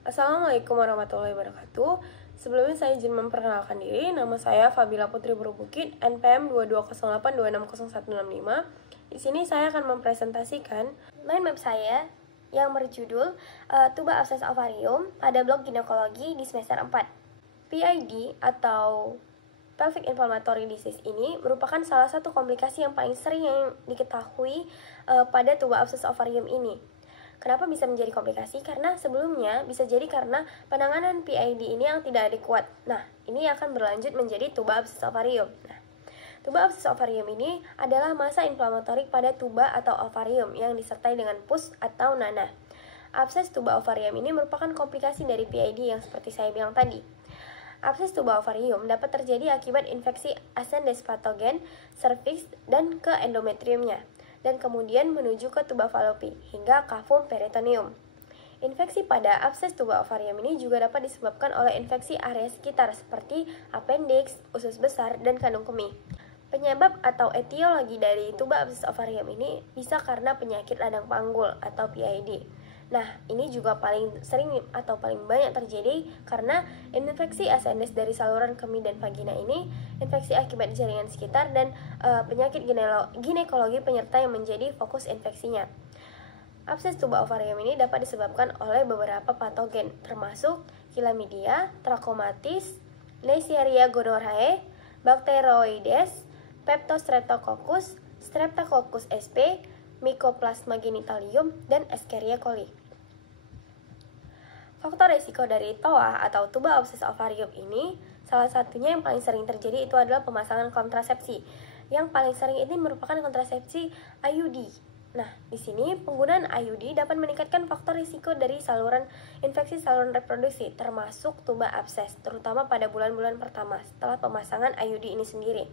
Assalamualaikum warahmatullahi wabarakatuh. Sebelumnya saya izin memperkenalkan diri. Nama saya Fabila Putri Berubukit, NPM 2208260165. Di sini saya akan mempresentasikan mind map saya yang berjudul Tuba Abses Ovarium pada blok ginekologi di semester 4. PID atau pelvic inflammatory disease ini merupakan salah satu komplikasi yang paling sering yang diketahui pada tuba abses ovarium ini. Kenapa bisa menjadi komplikasi? Karena sebelumnya bisa jadi karena penanganan PID ini yang tidak adekuat. Nah, ini akan berlanjut menjadi tuba abses ovarium. Nah, tuba abses ovarium ini adalah massa inflamatorik pada tuba atau ovarium yang disertai dengan pus atau nanah. Abses tuba ovarium ini merupakan komplikasi dari PID yang seperti saya bilang tadi. Abses tuba ovarium dapat terjadi akibat infeksi ascendens patogen, cervix, dan ke endometriumnya, dan kemudian menuju ke tuba falopi hingga cavum peritoneum. Infeksi pada abses tuba ovarium ini juga dapat disebabkan oleh infeksi area sekitar seperti appendix, usus besar, dan kandung kemih. Penyebab atau etiologi dari tuba abses ovarium ini bisa karena penyakit radang panggul atau PID. Nah, ini juga paling sering atau paling banyak terjadi karena infeksi ascendens dari saluran kemih dan vagina ini, infeksi akibat jaringan sekitar, dan penyakit ginekologi penyerta yang menjadi fokus infeksinya. Abses tuba ovarium ini dapat disebabkan oleh beberapa patogen, termasuk Chlamydia, Trachomatis, Neisseria gonorrhoeae, Bacteroides, Streptococcus, Streptococcus sp, Mycoplasma genitalium, dan Escherichia coli. Faktor risiko dari TOA atau tuba abses ovarium ini, salah satunya yang paling sering terjadi itu adalah pemasangan kontrasepsi. Yang paling sering ini merupakan kontrasepsi IUD. Nah, di sini penggunaan IUD dapat meningkatkan faktor risiko dari infeksi saluran reproduksi, termasuk tuba abses, terutama pada bulan-bulan pertama setelah pemasangan IUD ini sendiri.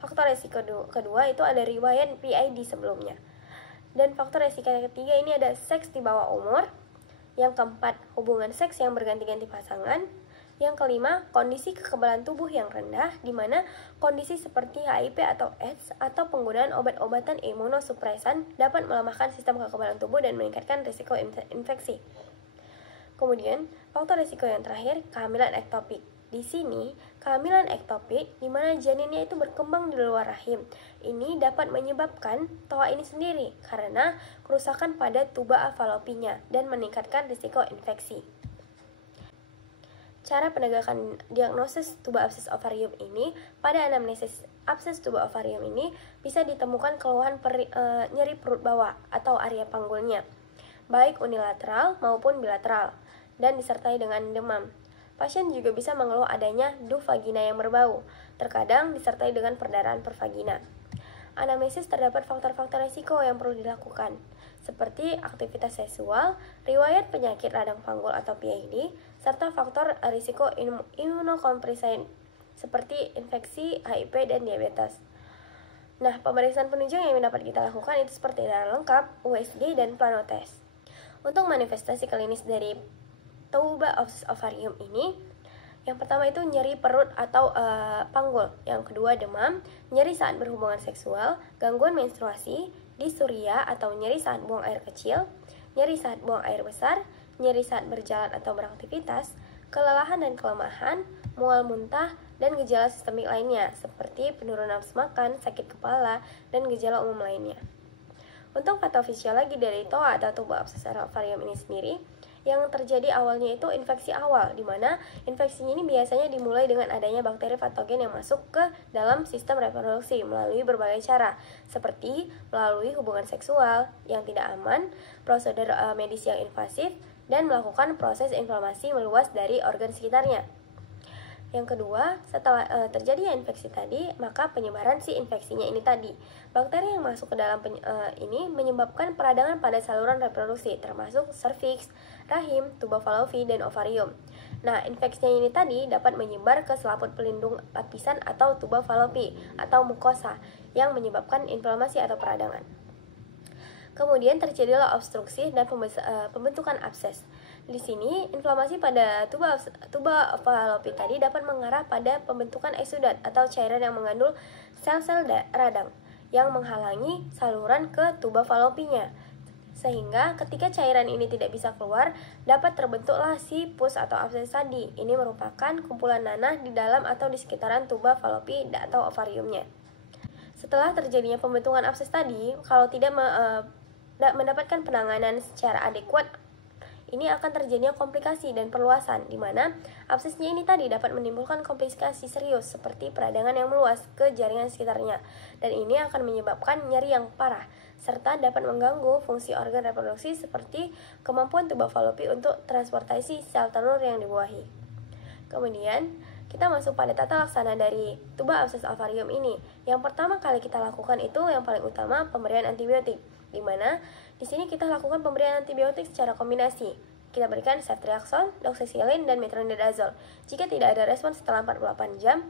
Faktor risiko kedua itu ada riwayat PID sebelumnya. Dan faktor risiko yang ketiga ini ada seks di bawah umur. Yang keempat, hubungan seks yang berganti-ganti pasangan. Yang kelima, kondisi kekebalan tubuh yang rendah, di mana kondisi seperti HIV atau AIDS atau penggunaan obat-obatan imunosupresan dapat melemahkan sistem kekebalan tubuh dan meningkatkan risiko infeksi. Kemudian, faktor risiko yang terakhir, kehamilan ektopik. Di sini, kehamilan ektopik di mana janinnya itu berkembang di luar rahim. Ini dapat menyebabkan TOA ini sendiri karena kerusakan pada tuba falopinya dan meningkatkan risiko infeksi. Cara penegakan diagnosis tuba abses ovarium ini, pada anamnesis abses tuba ovarium ini bisa ditemukan keluhan nyeri perut bawah atau area panggulnya, baik unilateral maupun bilateral, dan disertai dengan demam. Pasien juga bisa mengeluh adanya duh vagina yang berbau, terkadang disertai dengan perdarahan per vagina. Anamnesis terdapat faktor-faktor risiko yang perlu dilakukan, seperti aktivitas seksual, riwayat penyakit radang panggul atau PID, serta faktor risiko imunokompresen seperti infeksi, HIV, dan diabetes. Nah, pemeriksaan penunjang yang dapat kita lakukan itu seperti darah lengkap, USG, dan plano test. Untuk manifestasi klinis dari tuba abses ovarium ini, yang pertama itu nyeri perut atau panggul, yang kedua demam, nyeri saat berhubungan seksual, gangguan menstruasi, disuria atau nyeri saat buang air kecil, nyeri saat buang air besar, nyeri saat berjalan atau beraktivitas, kelelahan dan kelemahan, mual muntah, dan gejala sistemik lainnya seperti penurunan nafsu makan, sakit kepala, dan gejala umum lainnya. Untuk patofisiologi dari TOA atau tuba abses ovarium ini sendiri, yang terjadi awalnya itu infeksi awal, di mana infeksinya ini biasanya dimulai dengan adanya bakteri patogen yang masuk ke dalam sistem reproduksi melalui berbagai cara, seperti melalui hubungan seksual yang tidak aman, prosedur medis yang invasif, dan melakukan proses inflamasi meluas dari organ sekitarnya. Yang kedua, setelah terjadi infeksi tadi, maka penyebaran si infeksinya ini tadi. Bakteri yang masuk ke dalam ini menyebabkan peradangan pada saluran reproduksi, termasuk serviks, rahim, tuba falopi, dan ovarium. Nah, infeksinya ini tadi dapat menyebar ke selaput pelindung lapisan atau tuba falopi atau mukosa yang menyebabkan inflamasi atau peradangan. Kemudian terjadilah obstruksi dan pembentukan abses. Di sini, inflamasi pada tuba falopi tadi dapat mengarah pada pembentukan eksudat atau cairan yang mengandung sel-sel radang yang menghalangi saluran ke tuba falopinya. Sehingga ketika cairan ini tidak bisa keluar, dapat terbentuklah si pus atau abses tadi. Ini merupakan kumpulan nanah di dalam atau di sekitaran tuba falopi atau ovariumnya. Setelah terjadinya pembentukan abses tadi, kalau tidak mendapatkan penanganan secara adekuat, ini akan terjadinya komplikasi dan perluasan, di mana absesnya ini tadi dapat menimbulkan komplikasi serius seperti peradangan yang meluas ke jaringan sekitarnya, dan ini akan menyebabkan nyeri yang parah, serta dapat mengganggu fungsi organ reproduksi seperti kemampuan tuba falopi untuk transportasi sel telur yang dibuahi. Kemudian, kita masuk pada tata laksana dari tuba abses ovarium ini. Yang pertama kali kita lakukan itu yang paling utama pemberian antibiotik, di mana di sini kita lakukan pemberian antibiotik secara kombinasi. Kita berikan ceftriaxone, doxycycline, dan metronidazole. Jika tidak ada respon setelah 48 jam,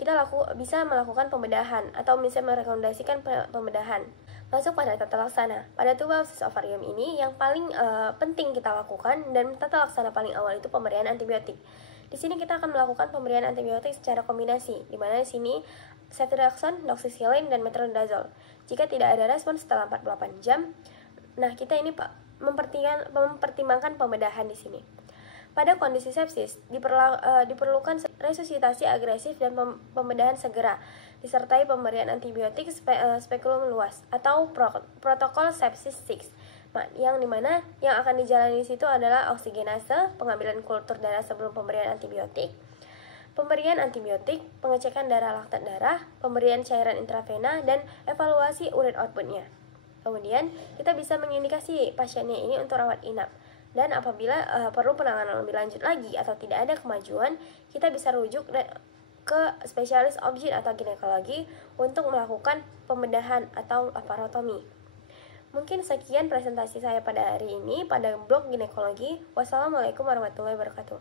kita bisa melakukan pembedahan atau bisa merekomendasikan pembedahan. Masuk pada tata laksana. Pada tuba abses ovarium ini yang paling penting kita lakukan dan tata laksana paling awal itu pemberian antibiotik. Di sini kita akan melakukan pemberian antibiotik secara kombinasi, di mana di sini ceftriaxone, doxycycline, dan metronidazole. Jika tidak ada respon setelah 48 jam, nah kita ini mempertimbangkan pembedahan di sini. Pada kondisi sepsis, diperlukan resusitasi agresif dan pembedahan segera, disertai pemberian antibiotik spekulum luas atau protokol sepsis 6. Yang dimana yang akan dijalani di situ adalah oksigenase, pengambilan kultur darah sebelum pemberian antibiotik, pemberian antibiotik, pengecekan darah laktat darah, pemberian cairan intravena, dan evaluasi urin outputnya. Kemudian kita bisa mengindikasi pasiennya ini untuk rawat inap. Dan apabila perlu penanganan lebih lanjut lagi atau tidak ada kemajuan, kita bisa rujuk ke spesialis obgyn atau ginekologi untuk melakukan pembedahan atau laparotomi. Mungkin sekian presentasi saya pada hari ini pada blog ginekologi. Wassalamualaikum warahmatullahi wabarakatuh.